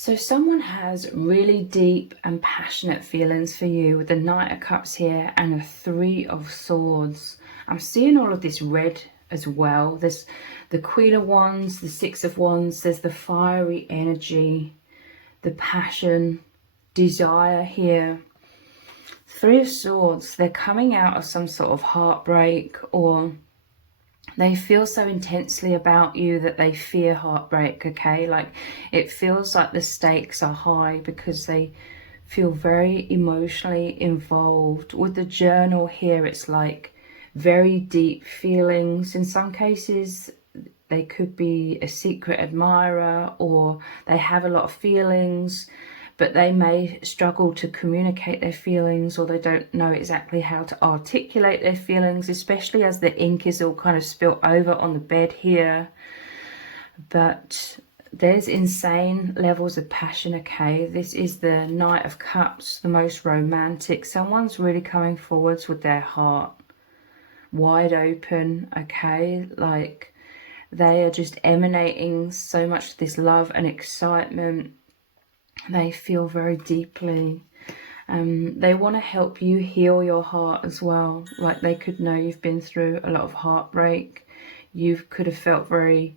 So someone has really deep and passionate feelings for you with the Knight of Cups here and the Three of Swords. I'm seeing all of this red as well. There's the Queen of Wands, the Six of Wands, there's the fiery energy, the passion, desire here. Three of Swords, they're coming out of some sort of heartbreak, or they feel so intensely about you that they fear heartbreak, okay? Like, it feels like the stakes are high because they feel very emotionally involved. With the journal here, it's like very deep feelings. In some cases, they could be a secret admirer, or they have a lot of feelings, but they may struggle to communicate their feelings, or they don't know exactly how to articulate their feelings, especially as the ink is all kind of spilt over on the bed here. But there's insane levels of passion, okay? This is the Knight of Cups, the most romantic. Someone's really coming forwards with their heart wide open, okay? Like, they are just emanating so much this love and excitement. They feel very deeply. They want to help you heal your heart as well. Like, they could know you've been through a lot of heartbreak. You could have felt very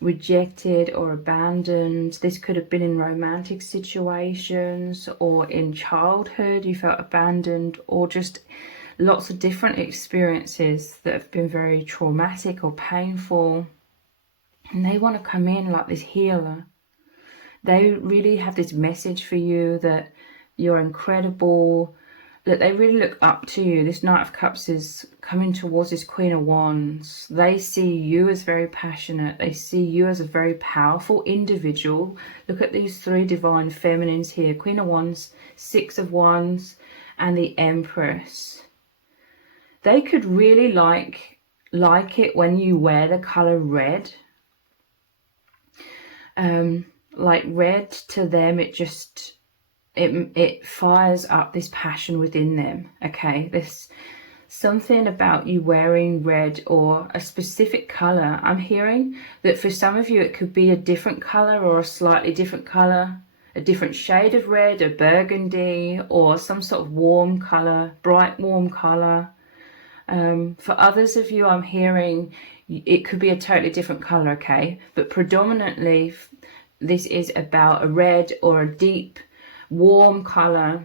rejected or abandoned. This could have been in romantic situations, or in childhood you felt abandoned, or just lots of different experiences that have been very traumatic or painful. And they want to come in like this healer. They really have this message for you that you're incredible, that they really look up to you. This Knight of Cups is coming towards this Queen of Wands. They see you as very passionate. They see you as a very powerful individual. Look at these three divine feminines here. Queen of Wands, Six of Wands, and the Empress. They could really like it when you wear the colour red. Like, red to them, it fires up this passion within them, okay? There's something about you wearing red, or a specific colour. I'm hearing that for some of you it could be a different colour, or a slightly different colour, a different shade of red, a burgundy, or some sort of warm colour, bright warm colour. For others of you, I'm hearing it could be a totally different colour, okay? But predominantly this is about a red or a deep warm colour.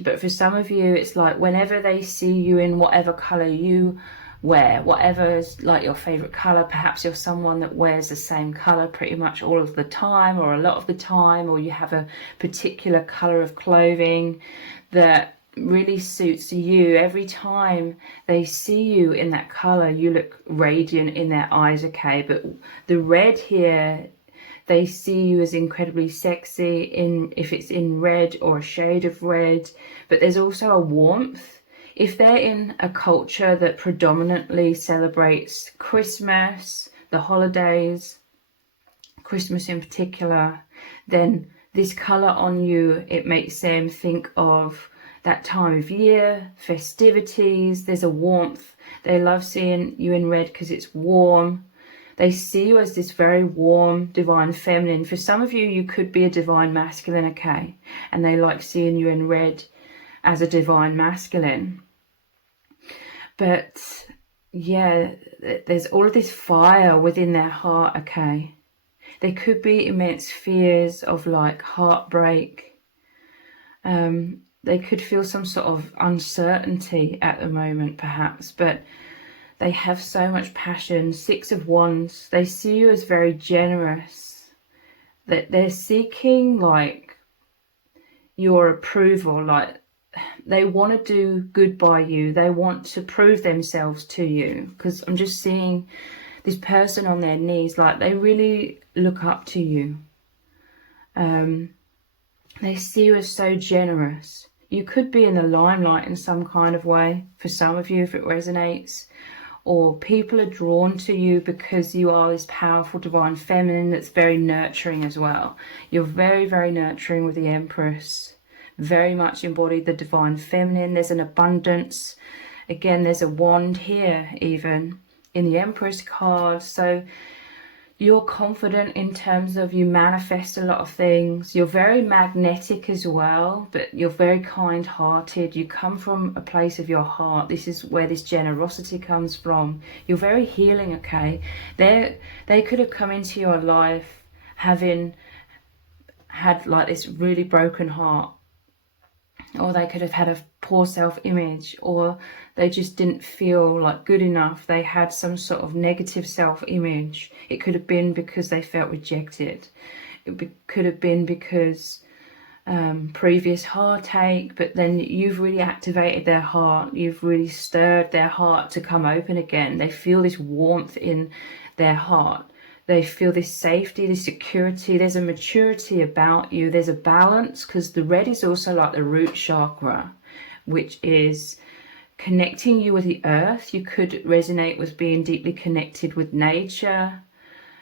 But for some of you, it's like whenever they see you in whatever colour you wear, whatever is like your favourite colour, perhaps you're someone that wears the same colour pretty much all of the time, or a lot of the time, or you have a particular colour of clothing that really suits you. Every time they see you in that colour, you look radiant in their eyes, okay? But the red here, they see you as incredibly sexy if it's in red or a shade of red. But there's also a warmth. If they're in a culture that predominantly celebrates Christmas, the holidays, Christmas in particular, then this colour on you, it makes them think of that time of year, festivities. There's a warmth. They love seeing you in red because it's warm. They see you as this very warm, divine feminine. For some of you, you could be a divine masculine, okay? And they like seeing you in red as a divine masculine. But yeah, there's all of this fire within their heart, okay? There could be immense fears of like heartbreak. They could feel some sort of uncertainty at the moment, perhaps, but they have so much passion. Six of Wands, they see you as very generous, that they're seeking like your approval. Like, they want to do good by you. They want to prove themselves to you, because I'm just seeing this person on their knees. Like, they really look up to you. They see you as so generous. You could be in the limelight in some kind of way, for some of you, if it resonates. Or people are drawn to you because you are this powerful divine feminine that's very nurturing as well. You're very, very nurturing with the Empress. Very much embody the divine feminine. There's an abundance. Again, there's a wand here even in the Empress card. So You're confident in terms of you manifest a lot of things. You're very magnetic as well, but you're very kind-hearted. You come from a place of your heart. This is where this generosity comes from. You're very healing, okay? They could have come into your life having had like this really broken heart, or they could have had a poor self-image, or they just didn't feel like good enough. They had some sort of negative self-image. It could have been because they felt rejected. Could have been because previous heartache, but then you've really activated their heart. You've really stirred their heart to come open again. They feel this warmth in their heart. They feel this safety, this security. There's a maturity about you. There's a balance, because the red is also like the root chakra, which is connecting you with the earth. You could resonate with being deeply connected with nature.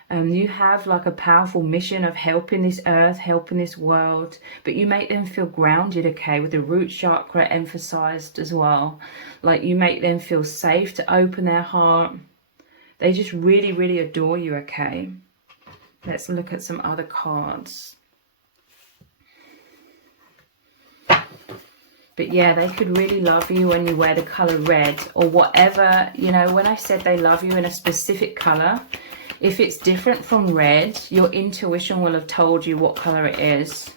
You have like a powerful mission of helping this earth, helping this world, but you make them feel grounded, okay, with the root chakra emphasized as well. Like you make them feel safe to open their heart. They just really, really adore you, okay? Let's look at some other cards. But yeah, they could really love you when you wear the colour red or whatever. You know, when I said they love you in a specific colour, if it's different from red, your intuition will have told you what colour it is.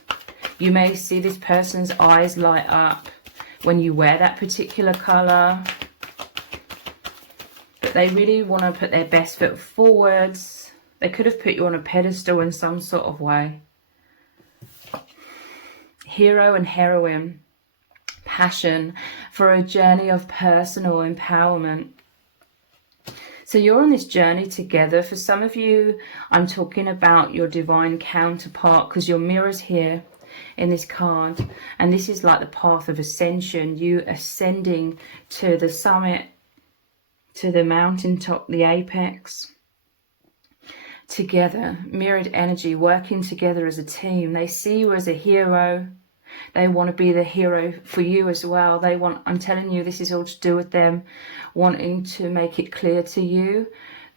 You may see this person's eyes light up when you wear that particular colour. But they really want to put their best foot forwards. They could have put you on a pedestal in some sort of way. Hero and heroine. Passion for a journey of personal empowerment. So you're on this journey together. For some of you, I'm talking about your divine counterpart, because your mirror's here in this card. And this is like the path of ascension. You ascending to the summit, to the mountaintop, the apex. Together, mirrored energy, working together as a team. They see you as a hero. They want to be the hero for you as well. They want, I'm telling you, this is all to do with them wanting to make it clear to you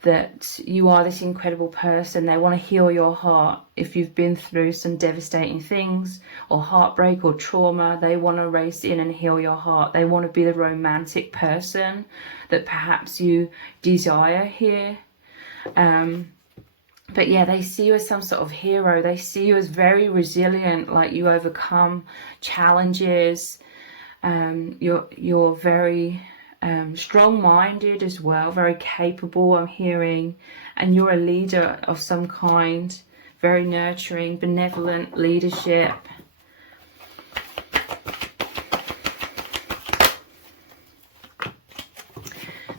that you are this incredible person. They want to heal your heart. If you've been through some devastating things or heartbreak or trauma, they want to race in and heal your heart. They want to be the romantic person that perhaps you desire here. But yeah, they see you as some sort of hero. They see you as very resilient, like you overcome challenges. You're very strong-minded as well, very capable, I'm hearing. And you're a leader of some kind, very nurturing, benevolent leadership.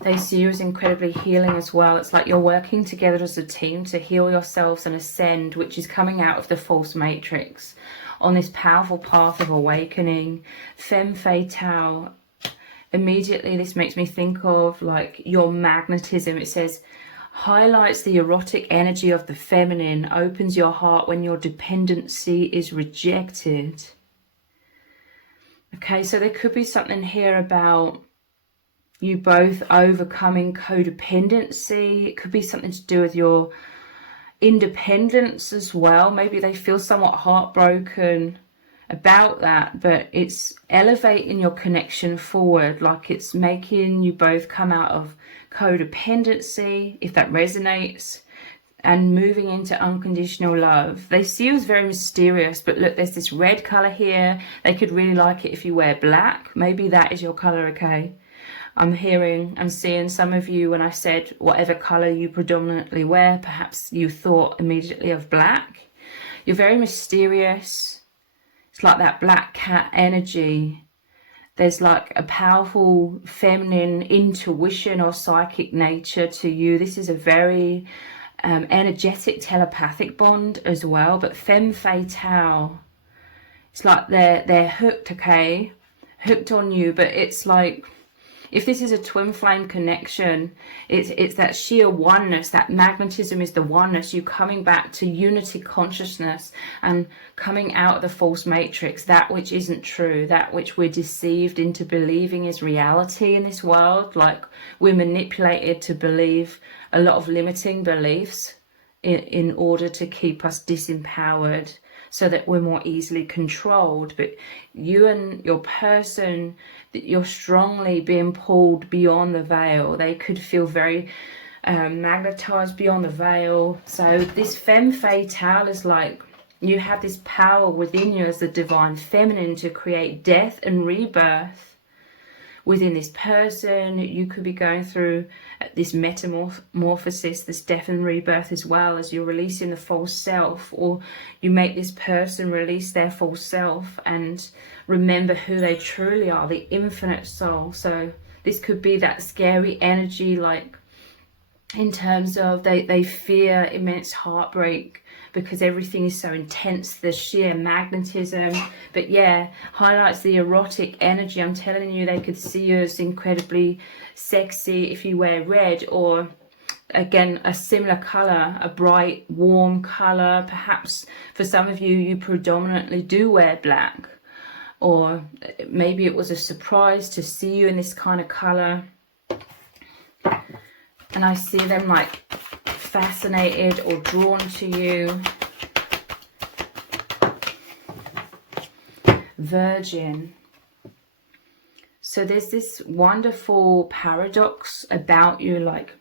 They see you as incredibly healing as well. It's like you're working together as a team to heal yourselves and ascend, which is coming out of the false matrix on this powerful path of awakening. Femme fatale. Immediately this makes me think of like your magnetism. It says, highlights the erotic energy of the feminine, opens your heart when your dependency is rejected. Okay, so there could be something here about you both overcoming codependency. It could be something to do with your independence as well. Maybe they feel somewhat heartbroken about that, but it's elevating your connection forward. Like it's making you both come out of codependency, if that resonates, and moving into unconditional love. They see you as very mysterious, but look, there's this red color here. They could really like it if you wear black. Maybe that is your color, okay? I'm seeing some of you, when I said whatever colour you predominantly wear, perhaps you thought immediately of black. You're very mysterious. It's like that black cat energy. There's like a powerful feminine intuition or psychic nature to you. This is a very energetic telepathic bond as well, but femme fatale. It's like they're hooked, okay? Hooked on you, but it's like, if this is a twin flame connection, it's that sheer oneness. That magnetism is the oneness. You coming back to unity consciousness and coming out of the false matrix, that which isn't true, that which we're deceived into believing is reality in this world. Like we're manipulated to believe a lot of limiting beliefs in order to keep us disempowered, so that we're more easily controlled. But you and your person, that you're strongly being pulled beyond the veil. They could feel very magnetized beyond the veil. So this femme fatale is like, you have this power within you as the divine feminine to create death and rebirth within this person. You could be going through this metamorphosis, this death and rebirth, as well as you're releasing the false self, or you make this person release their false self and remember who they truly are, the infinite soul. So this could be that scary energy, like in terms of they fear immense heartbreak because everything is so intense, the sheer magnetism. But yeah, highlights the erotic energy. I'm telling you, they could see you as incredibly sexy if you wear red, or again, a similar color, a bright, warm color. Perhaps for some of you, you predominantly do wear black, or maybe it was a surprise to see you in this kind of color. And I see them like fascinated or drawn to you. Virgin. So there's this wonderful paradox about you, like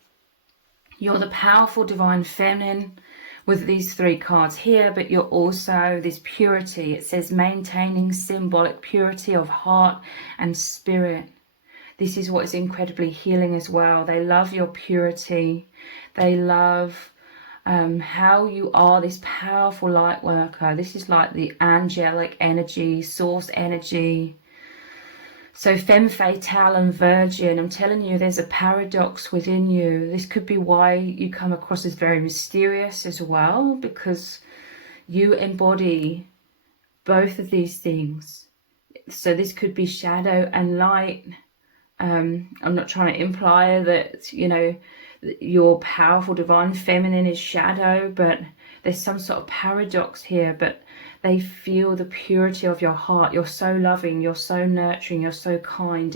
you're the powerful divine feminine with these three cards here, but you're also this purity. It says maintaining symbolic purity of heart and spirit. This is what is incredibly healing as well. They love your purity. They love how you are this powerful light worker. This is like the angelic energy, source energy. So femme fatale and virgin, I'm telling you, there's a paradox within you. This could be why you come across as very mysterious as well, because you embody both of these things. So this could be shadow and light. I'm not trying to imply that, you know, your powerful divine feminine is shadow, but there's some sort of paradox here. But they feel the purity of your heart. You're so loving, you're so nurturing, you're so kind.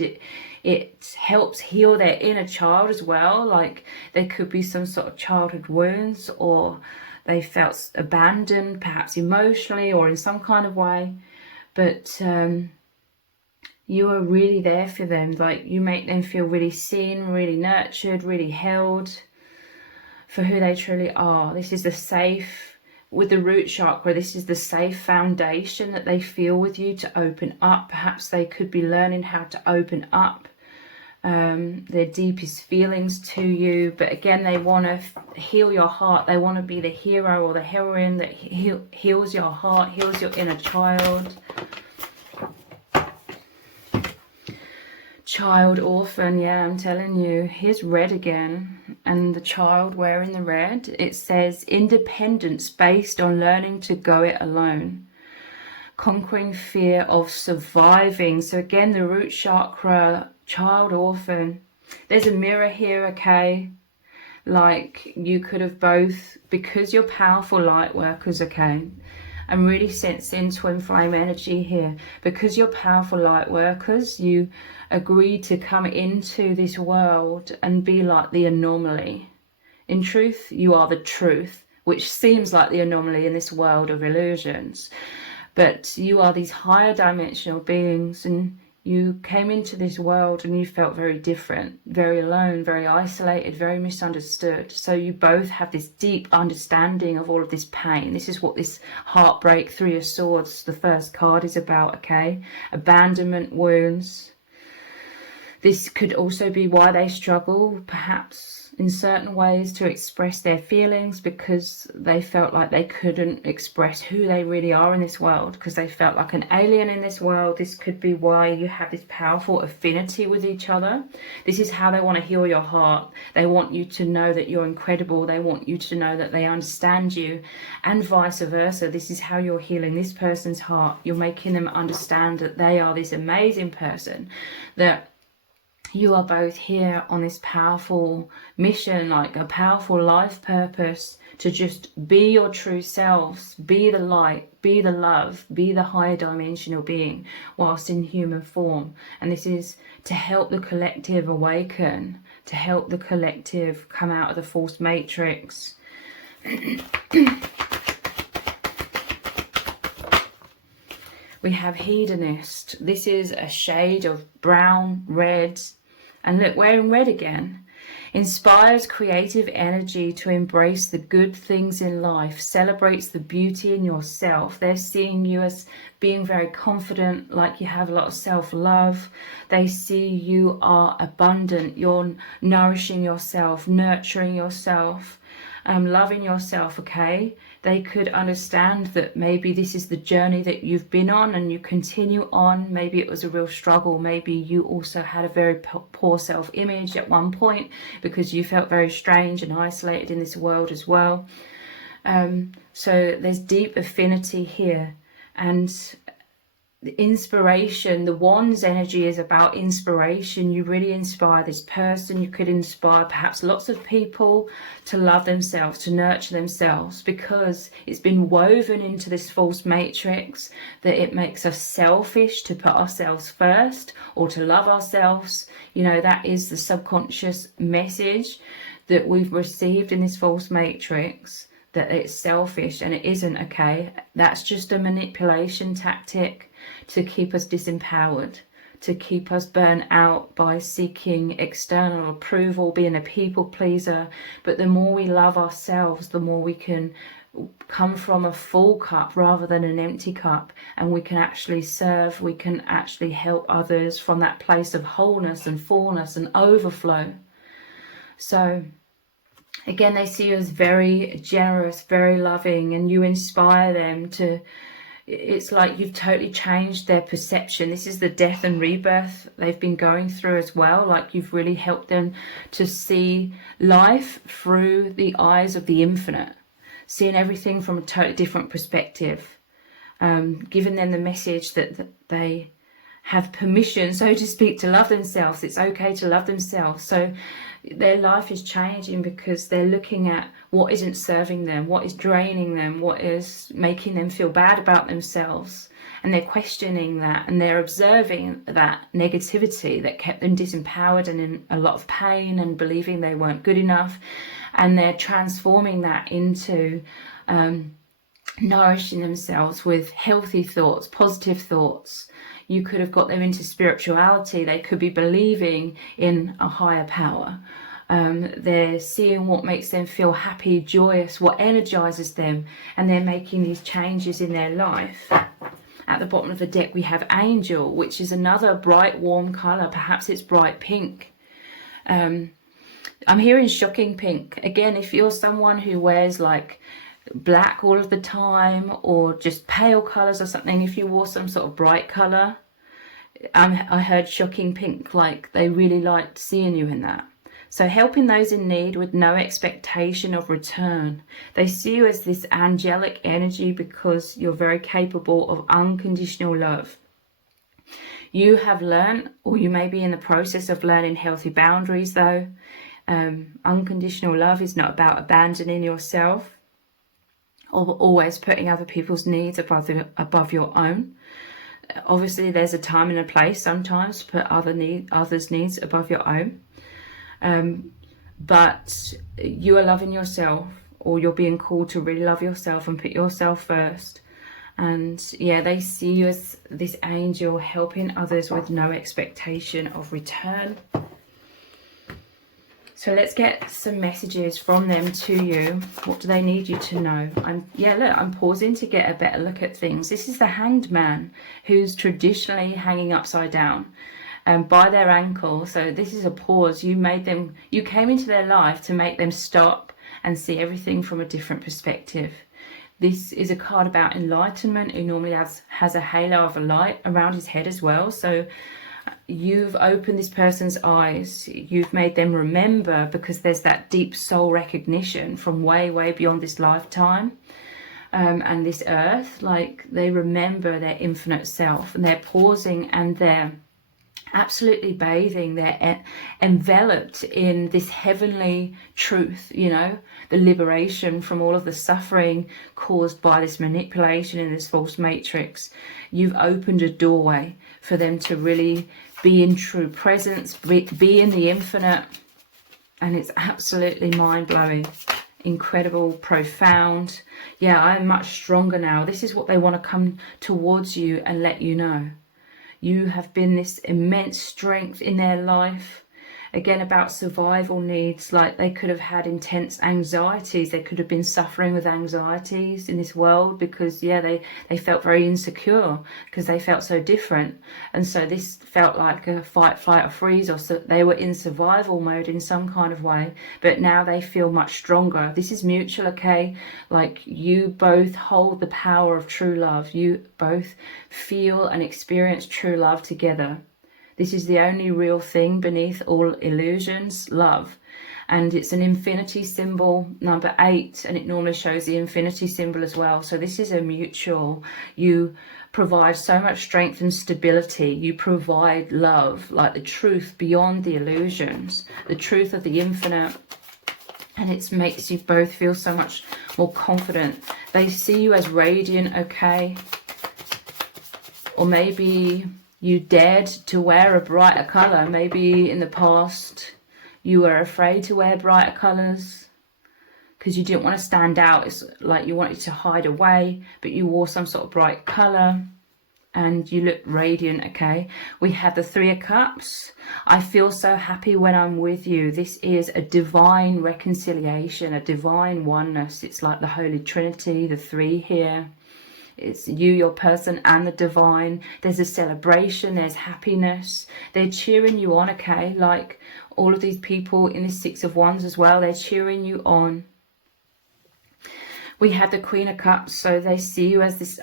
It helps heal their inner child as well. Like there could be some sort of childhood wounds, or they felt abandoned, perhaps emotionally or in some kind of way. But you are really there for them. Like you make them feel really seen, really nurtured, really held for who they truly are. This is the safe, with the root chakra, this is the safe foundation that they feel with you to open up. Perhaps they could be learning how to open up their deepest feelings to you. But again, they want to heal your heart. They want to be the hero or the heroine that heals your heart, heals your inner child. Child orphan, yeah, I'm telling you. Here's red again, and the child wearing the red. It says independence based on learning to go it alone, conquering fear of surviving. So again, the root chakra, child orphan. There's a mirror here, okay? Like you could have both, because you're powerful light workers, okay? I'm really sensing twin flame energy here. Because you're powerful light workers, you agree to come into this world and be like the anomaly. In truth, you are the truth, which seems like the anomaly in this world of illusions. But you are these higher dimensional beings, and you came into this world and you felt very different, very alone, very isolated, very misunderstood. So you both have this deep understanding of all of this pain. This is what this heartbreak, Three of Swords, the first card, is about, okay? Abandonment, wounds. This could also be why they struggle, perhaps in certain ways, to express their feelings, because they felt like they couldn't express who they really are in this world, because they felt like an alien in this world. This could be why you have this powerful affinity with each other. This is how they want to heal your heart. They want you to know that you're incredible. They want you to know that they understand you, and vice versa. This is how you're healing this person's heart. You're making them understand that they are this amazing person, that you are both here on this powerful mission, like a powerful life purpose, to just be your true selves, be the light, be the love, be the higher dimensional being whilst in human form. And this is to help the collective awaken, to help the collective come out of the false matrix. We have hedonist. This is a shade of brown, red, and look, we're in red again. Inspires creative energy to embrace the good things in life, celebrates the beauty in yourself. They're seeing you as being very confident, like you have a lot of self-love. They see you are abundant, you're nourishing yourself, nurturing yourself, loving yourself, okay? They could understand that maybe this is the journey that you've been on and you continue on. Maybe it was a real struggle. Maybe you also had a very poor self-image at one point because you felt very strange and isolated in this world as well. So there's deep affinity here. And the inspiration, the wand's energy is about inspiration. You really inspire this person. You could inspire perhaps lots of people to love themselves, to nurture themselves, because it's been woven into this false matrix that it makes us selfish to put ourselves first or to love ourselves. You know, that is the subconscious message that we've received in this false matrix, that it's selfish, and it isn't, okay? That's just a manipulation tactic to keep us disempowered, to keep us burnt out by seeking external approval, being a people pleaser. But the more we love ourselves, the more we can come from a full cup rather than an empty cup, and we can actually serve, we can actually help others from that place of wholeness and fullness and overflow. So again, they see you as very generous, very loving, and you inspire them to, it's like you've totally changed their perception. This is the death and rebirth they've been going through as well. Like you've really helped them to see life through the eyes of the infinite, seeing everything from a totally different perspective, giving them the message that they have permission, so to speak, to love themselves. It's okay to love themselves. So their life is changing because they're looking at what isn't serving them, what is draining them, what is making them feel bad about themselves. And they're questioning that, and they're observing that negativity that kept them disempowered and in a lot of pain and believing they weren't good enough. And they're transforming that into nourishing themselves with healthy thoughts, positive thoughts. You could have got them into spirituality. They could be believing in a higher power. They're seeing what makes them feel happy, joyous, what energizes them, and they're making these changes in their life. At the bottom of the deck we have Angel, which is another bright, warm color. Perhaps it's bright pink. I'm hearing shocking pink. Again, if you're someone who wears like black all of the time, or just pale colors or something, if you wore some sort of bright color, I heard shocking pink, like they really liked seeing you in that. So helping those in need with no expectation of return. They see you as this angelic energy because you're very capable of unconditional love. You have learned, or you may be in the process of learning, healthy boundaries though. Unconditional love is not about abandoning yourself or always putting other people's needs above your own. Obviously there's a time and a place sometimes to put others' needs above your own. But you are loving yourself, or you're being called to really love yourself and put yourself first. And yeah, they see you as this angel helping others with no expectation of return. So let's get some messages from them to you. What do they need you to know? I'm pausing to get a better look at things. This is the Hanged Man, who's traditionally hanging upside down by their ankle. So this is a pause. You came into their life to make them stop and see everything from a different perspective. This is a card about enlightenment, who normally has a halo of a light around his head as well. So you've opened this person's eyes, you've made them remember, because there's that deep soul recognition from way, way beyond this lifetime and this earth. Like they remember their infinite self, and they're pausing and they're absolutely bathing, they're enveloped in this heavenly truth, you know, the liberation from all of the suffering caused by this manipulation in this false matrix. You've opened a doorway for them to really be in true presence, be in the infinite, and it's absolutely mind-blowing. incredible, profound. Yeah, I'm much stronger now. This is what they want to come towards you and let you know. You have been this immense strength in their life. Again, about survival needs, like they could have had intense anxieties. They could have been suffering with anxieties in this world because, yeah, they felt very insecure because they felt so different. And so this felt like a fight, flight or freeze, or so they were in survival mode in some kind of way. But now they feel much stronger. This is mutual, okay? Like you both hold the power of true love. You both feel and experience true love together. This is the only real thing beneath all illusions, love. And it's an infinity symbol, number 8, and it normally shows the infinity symbol as well. So this is a mutual. You provide so much strength and stability. You provide love, like the truth beyond the illusions, the truth of the infinite. And it makes you both feel so much more confident. They see you as radiant, okay? Or maybe you dared to wear a brighter colour. Maybe in the past you were afraid to wear brighter colours because you didn't want to stand out. It's like you wanted to hide away, but you wore some sort of bright colour and you look radiant, okay? We have the 3 of Cups. I feel so happy when I'm with you. This is a divine reconciliation, a divine oneness. It's like the Holy Trinity, the 3 here. It's you, your person, and the divine. There's a celebration, there's happiness. They're cheering you on, okay? Like all of these people in the 6 of Wands as well, they're cheering you on. We have the Queen of Cups, so they see you as this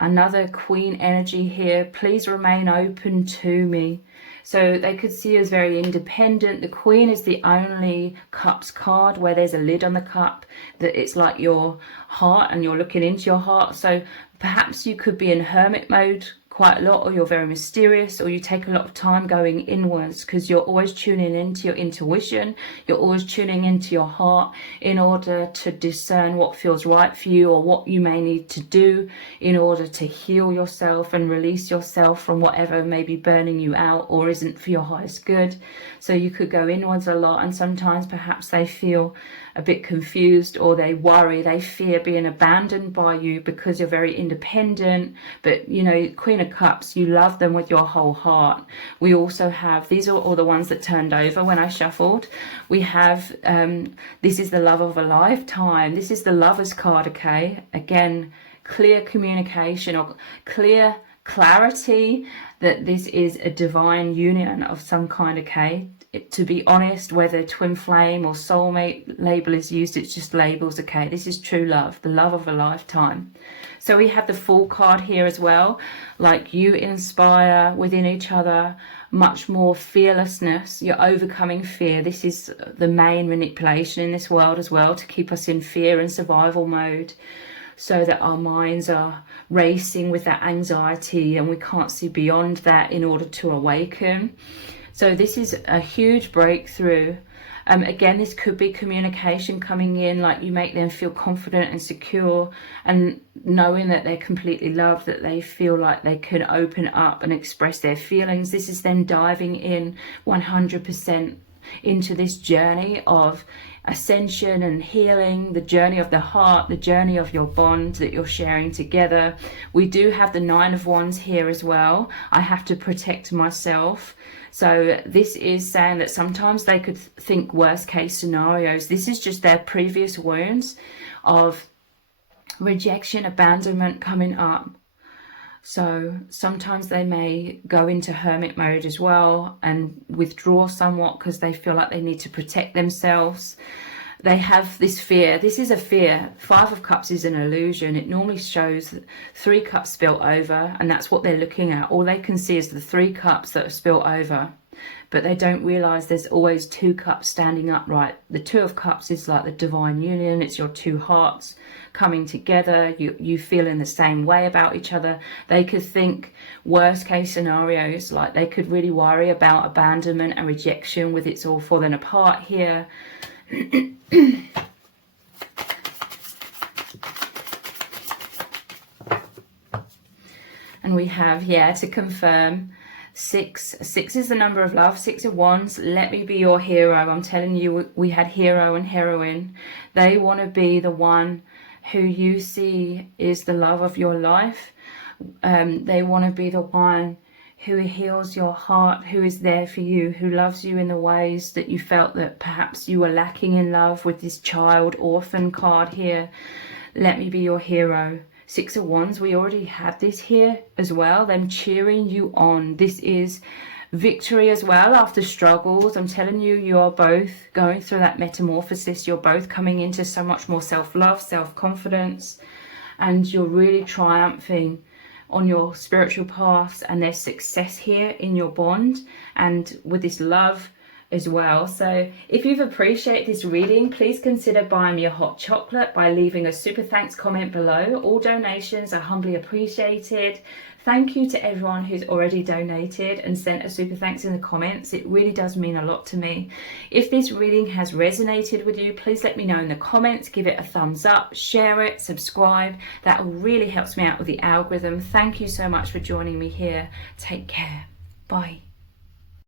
another Queen energy here. Please remain open to me. So they could see you as very independent. The Queen is the only Cups card where there's a lid on the cup, that it's like your heart and you're looking into your heart. So perhaps you could be in hermit mode quite a lot, or you're very mysterious, or you take a lot of time going inwards because you're always tuning into your intuition. You're always tuning into your heart in order to discern what feels right for you, or what you may need to do in order to heal yourself and release yourself from whatever may be burning you out or isn't for your highest good. So you could go inwards a lot, and sometimes perhaps they feel a bit confused, or they worry, they fear being abandoned by you because you're very independent. But you know, Queen of Cups, you love them with your whole heart. We also have, these are all the ones that turned over when I shuffled. We have this is the love of a lifetime. This is the Lovers card, okay? Again, clear communication or clear clarity that this is a divine union of some kind, okay? To be honest, whether twin flame or soulmate label is used, it's just labels, okay? This is true love, the love of a lifetime. So we have the Fool card here as well. Like you inspire within each other much more fearlessness. You're overcoming fear. This is the main manipulation in this world as well, to keep us in fear and survival mode, so that our minds are racing with that anxiety and we can't see beyond that in order to awaken. So this is a huge breakthrough. Again, this could be communication coming in, like you make them feel confident and secure, and knowing that they're completely loved, that they feel like they can open up and express their feelings. This is them diving in 100% into this journey of ascension and healing, the journey of the heart, the journey of your bond that you're sharing together. We do have the 9 of Wands here as well. I have to protect myself. So this is saying that sometimes they could think worst case scenarios. This is just their previous wounds of rejection, abandonment coming up. So sometimes they may go into hermit mode as well and withdraw somewhat because they feel like they need to protect themselves. They have this fear. This is a fear. 5 of Cups is an illusion. It normally shows 3 cups spilt over, and that's what they're looking at. All they can see is the 3 cups that are spilt over, but they don't realize there's always 2 cups standing upright. The 2 of Cups is like the divine union. It's your 2 hearts coming together. You feel in the same way about each other. They could think worst case scenarios, like they could really worry about abandonment and rejection with it's all falling apart here. And we have, yeah, to confirm, Six is the number of love. 6 of Wands. Let me be your hero. I'm telling you, we had hero and heroine. They want to be the one who you see is the love of your life. They want to be the one who heals your heart, who is there for you, who loves you in the ways that you felt that perhaps you were lacking in love with this child orphan card here. Let me be your hero. 6 of Wands, we already had this here as well, them cheering you on. This is victory as well after struggles. I'm telling you, you're both going through that metamorphosis. You're both coming into so much more self-love, self-confidence, and you're really triumphing on your spiritual paths, and there's success here in your bond and with this love as well. So if you've appreciated this reading, please consider buying me a hot chocolate by leaving a super thanks comment below. All donations are humbly appreciated. Thank you to everyone who's already donated and sent a super thanks in the comments. It really does mean a lot to me. If this reading has resonated with you, please let me know in the comments. Give it a thumbs up, share it, subscribe. That really helps me out with the algorithm. Thank you so much for joining me here. Take care. Bye.